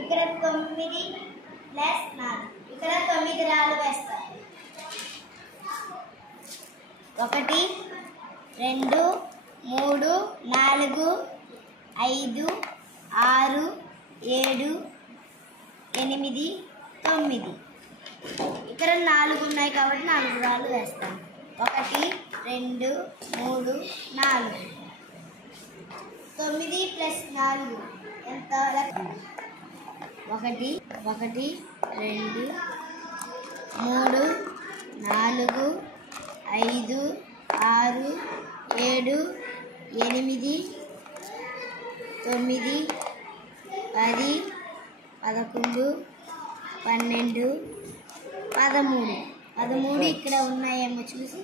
ఇక్కడ 9 ప్లస్ 4. ఇక్కడ 9 రాళ్ళు వేస్తాం. 1 2 3 4 5 6 7 8 9. ఇక్కడ 4 ఉన్నాయి కాబట్టి 4 రాళ్ళు వేస్తాం. 1 2 3 4. 9 ప్లస్ 4 ఎంత? 1 1 2 3 4 5 6 7 8 9 10 11 12 13 ఇక్కడ ఉన్నాయేమో చూసి.